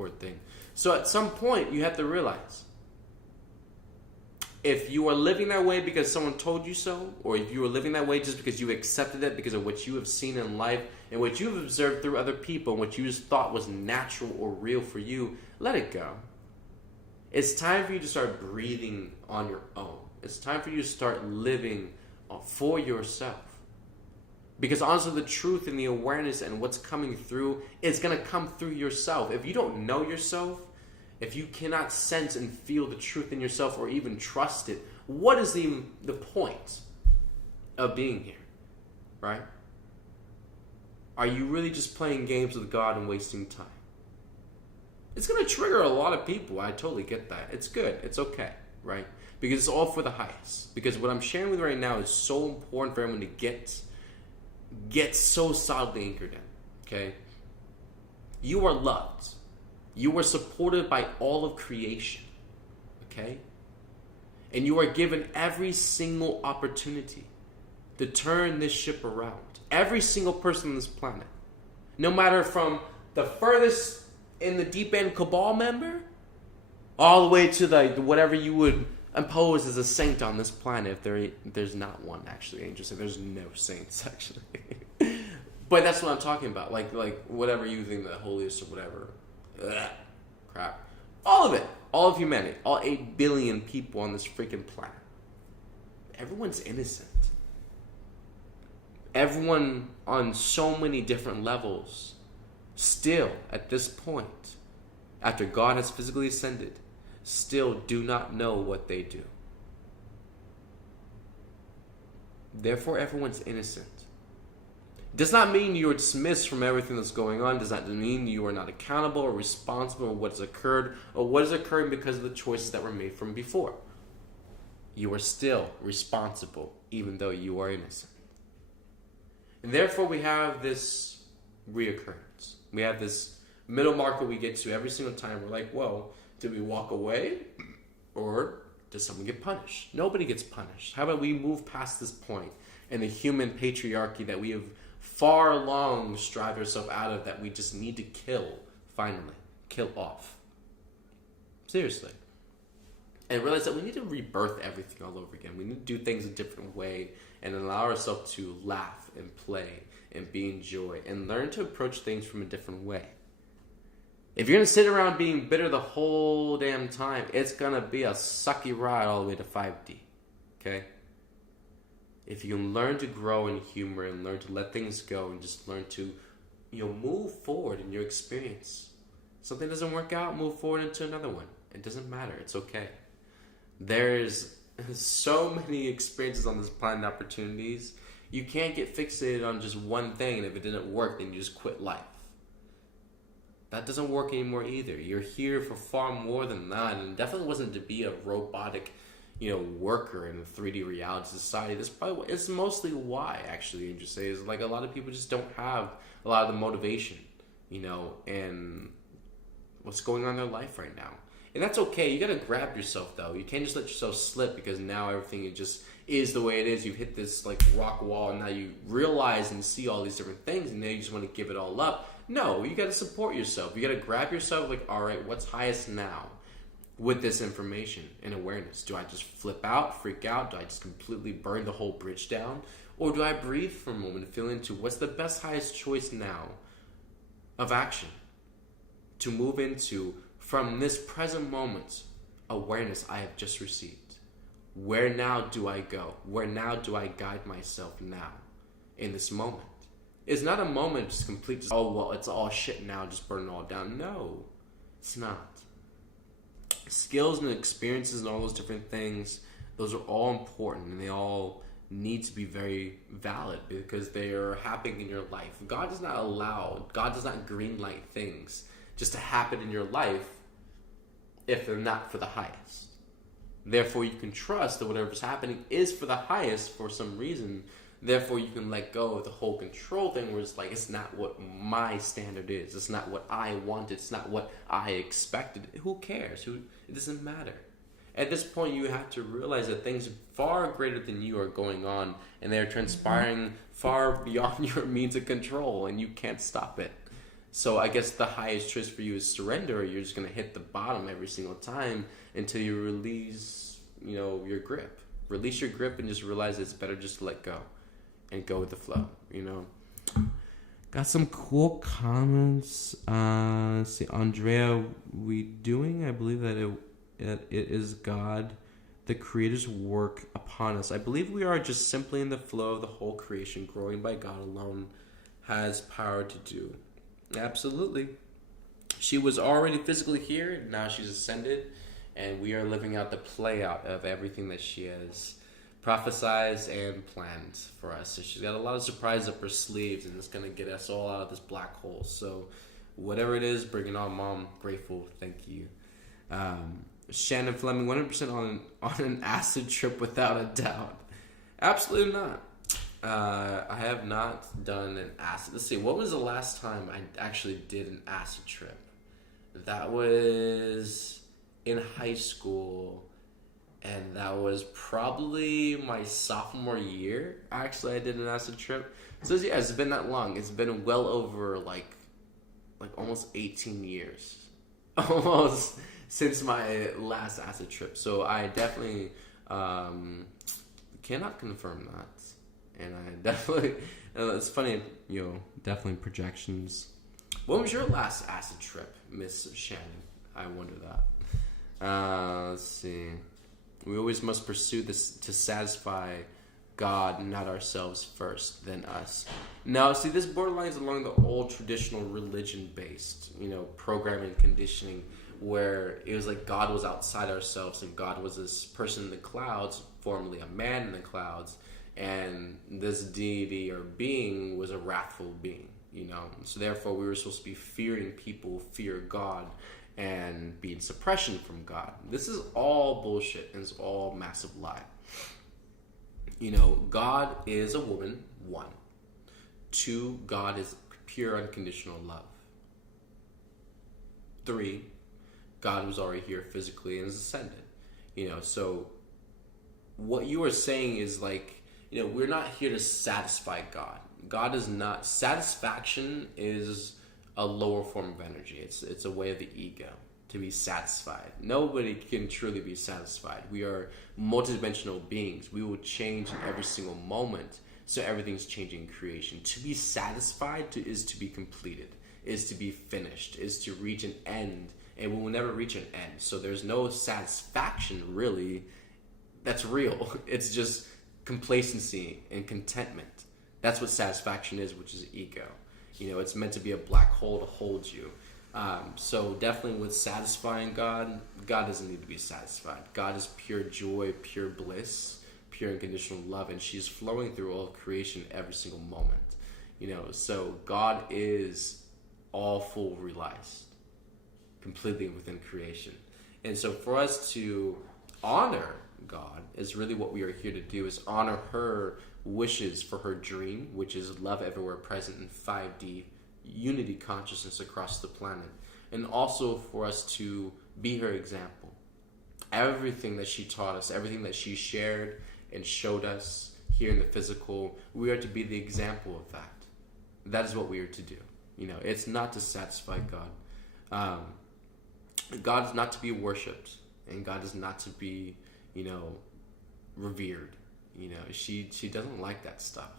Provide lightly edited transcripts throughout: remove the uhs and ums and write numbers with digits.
record thing. So at some point, you have to realize, if you are living that way because someone told you so, or if you are living that way just because you accepted it because of what you have seen in life and what you have observed through other people and what you just thought was natural or real for you, let it go. It's time for you to start breathing on your own. It's time for you to start living for yourself. Because honestly, the truth and the awareness and what's coming through is going to come through yourself. If you don't know yourself, if you cannot sense and feel the truth in yourself or even trust it, what is the point of being here, right? Are you really just playing games with God and wasting time? It's going to trigger a lot of people. I totally get that. It's good. It's okay, right? Because it's all for the highest. Because what I'm sharing with you right now is so important for everyone to get so solidly anchored in, okay? You are loved. You are supported by all of creation, okay? And you are given every single opportunity to turn this ship around. Every single person on this planet. No matter from the furthest in the deep end cabal member, all the way to the whatever you would impose as a saint on this planet, if there's not one, actually. Angel said there's no saints, actually. But that's what I'm talking about. Like whatever you think the holiest or whatever. Ugh, crap. All of it. All of humanity. All 8 billion people on this freaking planet. Everyone's innocent. Everyone on so many different levels still, at this point, after God has physically ascended, still do not know what they do. Therefore, everyone's innocent. Does not mean you are dismissed from everything that's going on. Does not mean you are not accountable or responsible for what has occurred or what is occurring because of the choices that were made from before. You are still responsible even though you are innocent. And therefore, we have this reoccurrence. We have this middle marker we get to every single time. We're like, well, do we walk away or does someone get punished? Nobody gets punished. How about we move past this point in the human patriarchy that we have far long strived ourselves out of, that we just need to kill, finally. Kill off. Seriously. And realize that we need to rebirth everything all over again. We need to do things a different way and allow ourselves to laugh and play and be in joy and learn to approach things from a different way. If you're going to sit around being bitter the whole damn time, it's going to be a sucky ride all the way to 5D. Okay? If you can learn to grow in humor and learn to let things go and just learn to, move forward in your experience. Something doesn't work out, move forward into another one. It doesn't matter. It's okay. There's so many experiences on this planet, opportunities. You can't get fixated on just one thing, and if it didn't work, then you just quit life. That doesn't work anymore either. You're here for far more than that, and it definitely wasn't to be a robotic, worker in a 3D reality society. It's mostly why, actually, you just say, is like a lot of people just don't have a lot of the motivation, and what's going on in their life right now. And that's okay. You gotta grab yourself, though. You can't just let yourself slip because now everything just is the way it is. You've hit this rock wall, and now you realize and see all these different things, and now you just want to give it all up. No, you gotta support yourself. You gotta grab yourself, all right, what's highest now with this information and awareness? Do I just flip out, freak out? Do I just completely burn the whole bridge down? Or do I breathe for a moment and feel into what's the best, highest choice now of action to move into from this present moment awareness I have just received? Where now do I go? Where now do I guide myself now in this moment? It's not a moment just complete, it's all shit now, just burn it all down. No, it's not. Skills and experiences and all those different things, those are all important and they all need to be very valid because they are happening in your life. God does not green light things just to happen in your life if they're not for the highest. Therefore, you can trust that whatever's happening is for the highest for some reason. Therefore, you can let go of the whole control thing where it's not what my standard is. It's not what I wanted. It's not what I expected. Who cares? It doesn't matter. At this point, you have to realize that things far greater than you are going on, and they're transpiring far beyond your means of control, and you can't stop it. So I guess the highest choice for you is surrender. Or you're just gonna hit the bottom every single time until you release, your grip. Release your grip and just realize it's better just to let go and go with the flow. Got some cool comments. See, Andrea, we doing? I believe that it is God, the Creator's work upon us. I believe we are just simply in the flow of the whole creation, growing by God alone, has power to do. Absolutely. She was already physically here, now she's ascended, and we are living out the play out of everything that she has prophesized and planned for us. So she's got a lot of surprises up her sleeves, and it's going to get us all out of this black hole. So whatever it is, bring it on, Mom. Grateful. Thank you. Shannon Fleming, 100% on an acid trip without a doubt. Absolutely not. I have not done an acid. Let's see, what was the last time I actually did an acid trip? That was in high school, and that was probably my sophomore year. Actually, I did an acid trip. So yeah, it's been that long. It's been well over like almost 18 years, almost since my last acid trip. So I definitely cannot confirm that. And I definitely, it's funny, definitely projections. When was your last acid trip, Miss Shannon? I wonder that. Let's see. We always must pursue this to satisfy God, not ourselves first, then us. Now, see, this borderlines along the old traditional religion-based, programming, conditioning, where it was like God was outside ourselves and God was this person in the clouds, formerly a man in the clouds, and this deity or being was a wrathful being, So therefore, we were supposed to be fearing people, fear God, and be in suppression from God. This is all bullshit, and it's all massive lie. God is a woman, 1. 2, God is pure unconditional love. 3, God was already here physically and is ascended. So what you are saying is like, we're not here to satisfy God. God is not. Satisfaction is a lower form of energy. It's a way of the ego to be satisfied. Nobody can truly be satisfied. We are multidimensional beings. We will change in every single moment. So everything's changing in creation. To be satisfied is to be completed, is to be finished, is to reach an end. And we will never reach an end. So there's no satisfaction really that's real. It's just complacency and contentment. That's what satisfaction is, which is ego. It's meant to be a black hole to hold you. So definitely with satisfying God doesn't need to be satisfied. God is pure joy, pure bliss, pure unconditional love, and she's flowing through all of creation every single moment. So God is all full realized, completely within creation. And so for us to honor God is really what we are here to do, is honor her wishes for her dream, which is love everywhere present in 5D unity consciousness across the planet, and also for us to be her example. Everything that she taught us, everything that she shared and showed us here in the physical, we are to be the example of that. That is what we are to do. It's not to satisfy God. God is not to be worshipped, and God is not to be revered. She doesn't like that stuff.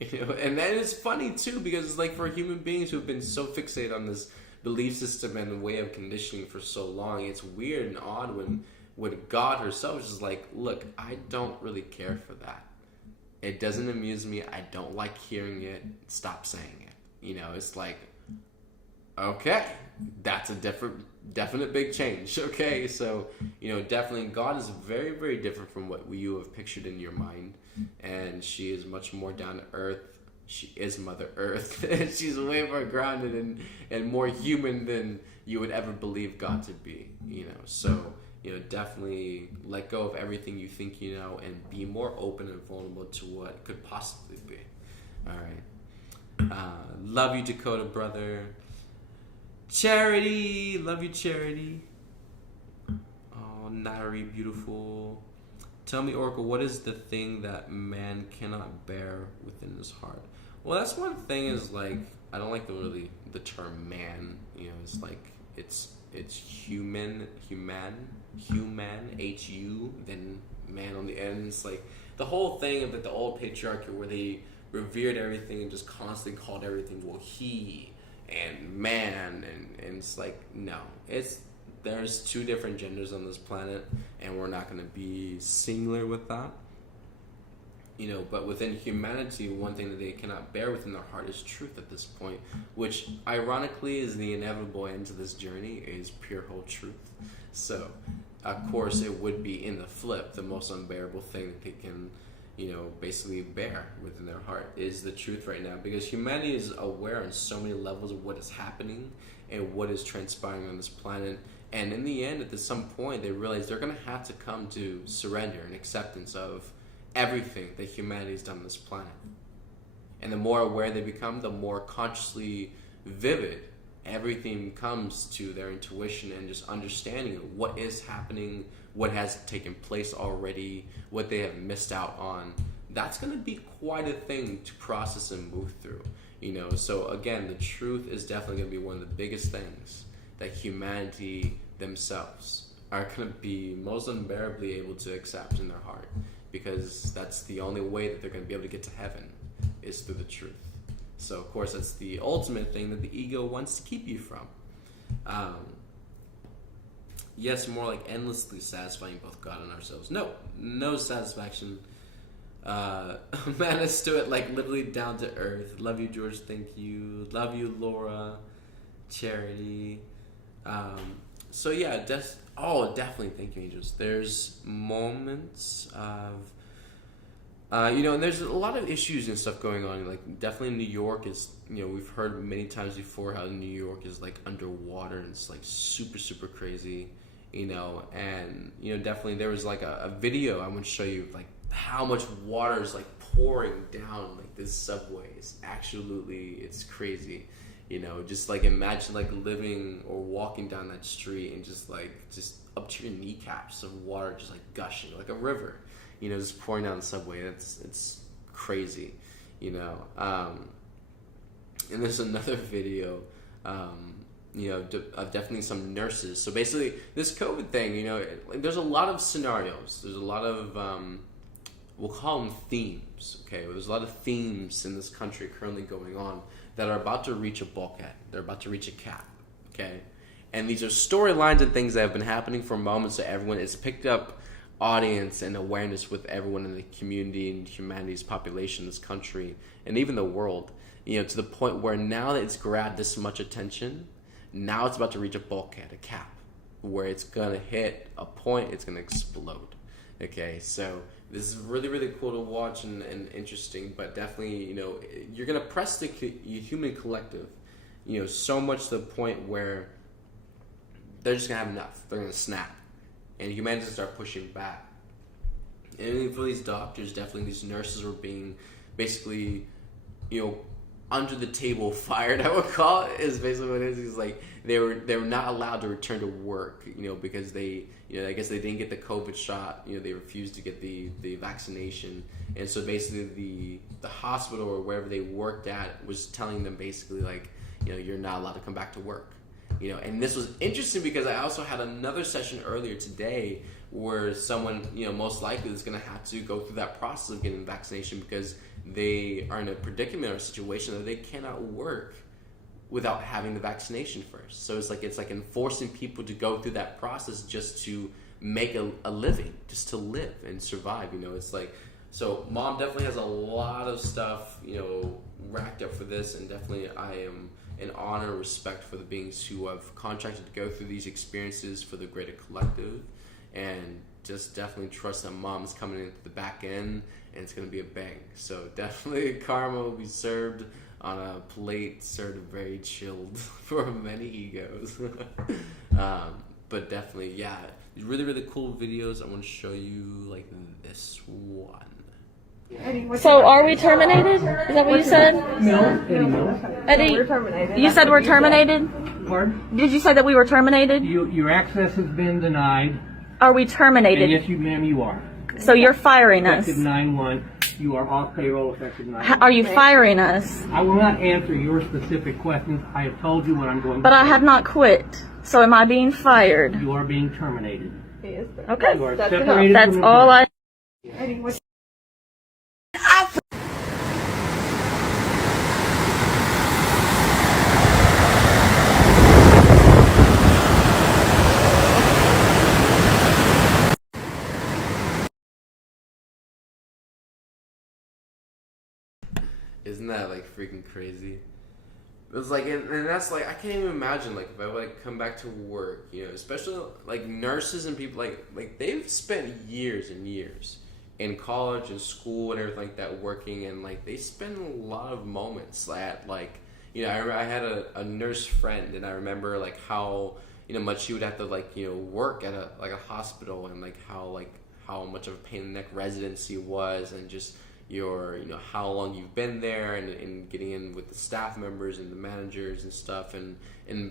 And then it's funny too, because it's like for human beings who have been so fixated on this belief system and way of conditioning for so long, it's weird and odd when God herself is just like, look, I don't really care for that. It doesn't amuse me. I don't like hearing it. Stop saying it. It's like, okay, that's a definite big change. Okay, so definitely God is very, very different from what you have pictured in your mind, and she is much more down to earth. She is Mother Earth. She's way more grounded and more human than you would ever believe God to be. So definitely let go of everything you think you know and be more open and vulnerable to what could possibly be. All right. Love you, Dakota brother. Charity, love you, Charity. Oh, Nari, beautiful. Tell me, Oracle, what is the thing that man cannot bear within his heart? Well, that's one thing is like, I don't like the term man. You know, it's like it's human, HU, then man on the end. It's like the whole thing of the old patriarchy where they revered everything and just constantly called everything he and man, and it's like, no, there's two different genders on this planet, and we're not going to be singular with that. You know, but within humanity, one thing that they cannot bear within their heart is truth at this point, which ironically is the inevitable end to this journey, is pure whole truth. So, of course, it would be in the flip, the most unbearable thing that they can, you know, basically bear within their heart is the truth right now, because humanity is aware on so many levels of what is happening and what is transpiring on this planet. And in the end, at some point, they realize they're going to have to come to surrender and acceptance of everything that humanity has done on this planet. And the more aware they become, the more consciously vivid everything comes to their intuition and just understanding of what is happening, what has taken place already, what they have missed out on. That's going to be quite a thing to process and move through. You know, so again, the truth is definitely going to be one of the biggest things that humanity themselves are going to be most unbearably able to accept in their heart, because that's the only way that they're going to be able to get to heaven, is through the truth. So of course that's the ultimate thing that the ego wants to keep you from. Yes, more like endlessly satisfying both God and ourselves. No satisfaction. Manage to it, like literally down to earth. Love you, George. Thank you. Love you, Laura. Charity. So yeah, definitely thank you, angels. There's moments of, you know, and there's a lot of issues and stuff going on. Like definitely New York is, you know, we've heard many times before how New York is like underwater and it's like super, super crazy, you know, and, you know, definitely there was like a video I want to show you, like how much water is like pouring down like this subway. It's crazy. You know, just like imagine like living or walking down that street and just up to your kneecaps of water just like gushing like a river, you know, just pouring down the subway. It's crazy, you know. And there's another video, you know, of definitely some nurses. So basically this COVID thing, you know, like there's a lot of scenarios. There's a lot of, we'll call them themes, okay? There's a lot of themes in this country currently going on that are about to reach a bulkhead. They're about to reach a cap, okay? And these are storylines and things that have been happening for moments to everyone. It's picked up audience and awareness with everyone in the community and humanity's population, this country, and even the world, you know, to the point where now that it's grabbed this much attention, now it's about to reach a bulkhead, a cap, where it's going to hit a point, it's going to explode, okay? So this is really, really cool to watch and interesting, but definitely, you know, you're going to press the human collective, you know, so much to the point where they're just going to have enough. They're going to snap. And humanity will start pushing back. And for these doctors, definitely these nurses were being basically, you know, under the table fired, I would call it, is basically what it is. It's like they were not allowed to return to work, you know, because they, you know, I guess they didn't get the COVID shot, you know, they refused to get the vaccination. And so basically the hospital or wherever they worked at was telling them basically like, you know, you're not allowed to come back to work. You know, and this was interesting because I also had another session earlier today where someone, you know, most likely is going to have to go through that process of getting vaccination because they are in a predicament or a situation that they cannot work without having the vaccination first. So it's like enforcing people to go through that process just to make a living, just to live and survive. You know, it's like, so mom definitely has a lot of stuff, you know, racked up for this, and definitely I am in honor, respect for the beings who have contracted to go through these experiences for the greater collective, and just definitely trust that mom's coming into the back end and it's going to be a bang. So definitely karma will be served on a plate, served very chilled for many egos. But definitely, yeah, these really, really cool videos. I want to show you like this one. So are we terminated? Is that what you said? No, Eddie, we're terminated. you said we're terminated? Pardon? Did you say that we were terminated? Your access has been denied. Are we terminated? And yes, ma'am, you are. So you're firing us? Effective 9/1. you are off payroll effective 9. Are you firing us? I will not answer your specific questions. I have told you what I'm going to But I say. have not quit. So am I being fired? You are being terminated. Okay. You are separated That's from all I. Isn't that like freaking crazy? It's like, and that's like, I can't even imagine like if I would like come back to work, you know, especially like nurses and people like they've spent years and years in college and school and everything like that working, and like they spend a lot of moments at like, you know, I had a nurse friend, and I remember like how, you know, much she would have to like, you know, work at a hospital, and like how much of a pain in the neck residency was, and just your, you know, how long you've been there, and getting in with the staff members and the managers and stuff, and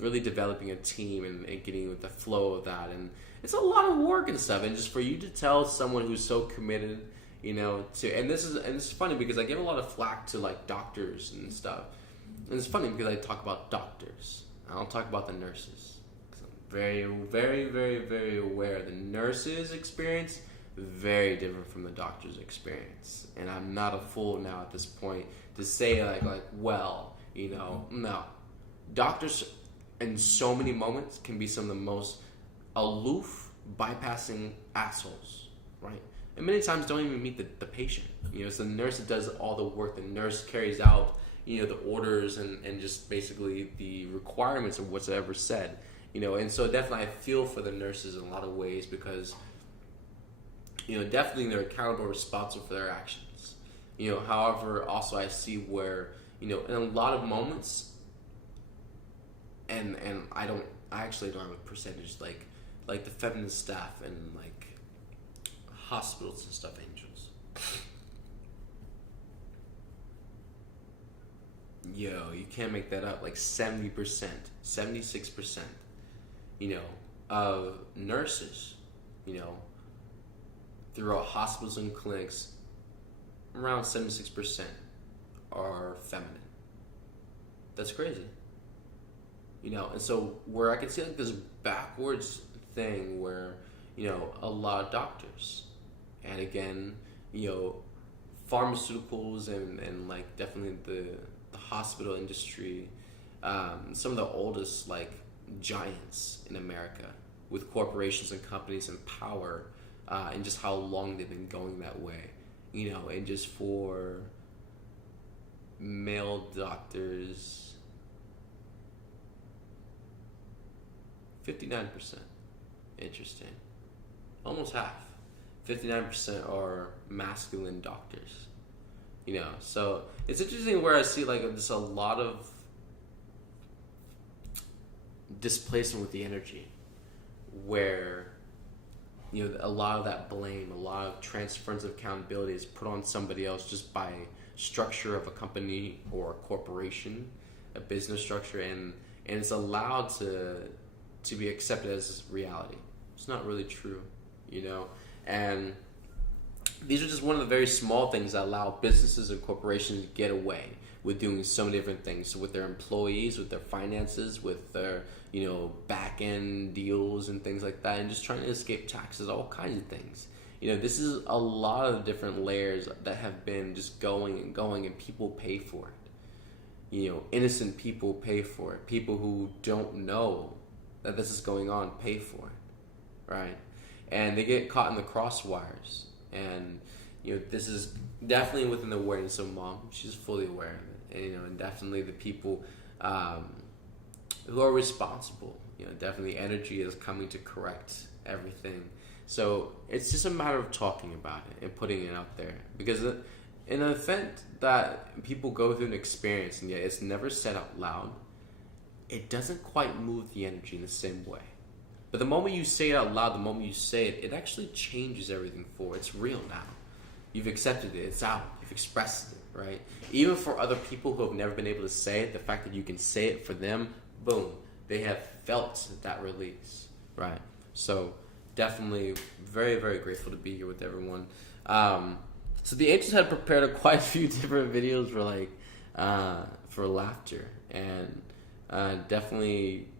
really developing a team, and getting with the flow of that. And it's a lot of work and stuff, and just for you to tell someone who's so committed, you know, to, and it's funny because I give a lot of flack to like doctors and stuff, and it's funny because I talk about doctors, I don't talk about the nurses, because I'm very, very, very, very aware the nurses' experience very different from the doctor's experience, and I'm not a fool now at this point to say like well, you know, no, doctors in so many moments can be some of the most aloof, bypassing assholes, right? And many times don't even meet the patient. You know, it's the nurse that does all the work. The nurse carries out, you know, the orders and just basically the requirements of what's ever said, you know. And so definitely I feel for the nurses in a lot of ways, because, you know, definitely they're accountable, responsible for their actions. You know, however, also I see where, you know, in a lot of moments, and I actually don't have a percentage, like the feminist staff and like hospitals and stuff, angels. Yo, you can't make that up. Like 70%, 76%, you know, of nurses, you know, throughout hospitals and clinics, around 76% are feminine. That's crazy. You know, and so where I can see like this backwards thing where, you know, a lot of doctors, and again, you know, pharmaceuticals and like definitely the hospital industry, some of the oldest like giants in America with corporations and companies and power, and just how long they've been going that way, you know, and just for male doctors, 59%. Interesting. Almost half. 59% are masculine doctors. You know, so it's interesting where I see like just a lot of displacement with the energy, where, you know, a lot of that blame, a lot of transference of accountability is put on somebody else just by structure of a company or a corporation, a business structure, and it's allowed to be accepted as reality. It's not really true, you know. And these are just one of the very small things that allow businesses and corporations to get away with doing so many different things. So with their employees, with their finances, with their, you know, back end deals and things like that, and just trying to escape taxes, all kinds of things. You know, this is a lot of different layers that have been just going and going, and people pay for it. You know, innocent people pay for it. People who don't know that this is going on pay for it, right? And they get caught in the crosswires. And, you know, this is definitely within the awareness of Mom. She's fully aware of it. And, you know, and definitely the people who are responsible. You know, definitely energy is coming to correct everything. So it's just a matter of talking about it and putting it out there. Because in an event that people go through an experience and yet it's never said out loud, it doesn't quite move the energy in the same way. But the moment you say it out loud, the moment you say it, it actually changes everything forward. It's real now. You've accepted it. It's out. You've expressed it, right? Even for other people who have never been able to say it, the fact that you can say it for them, boom, they have felt that release, right? So definitely very, very grateful to be here with everyone. So the Angels had prepared quite a few different videos for for laughter, and definitely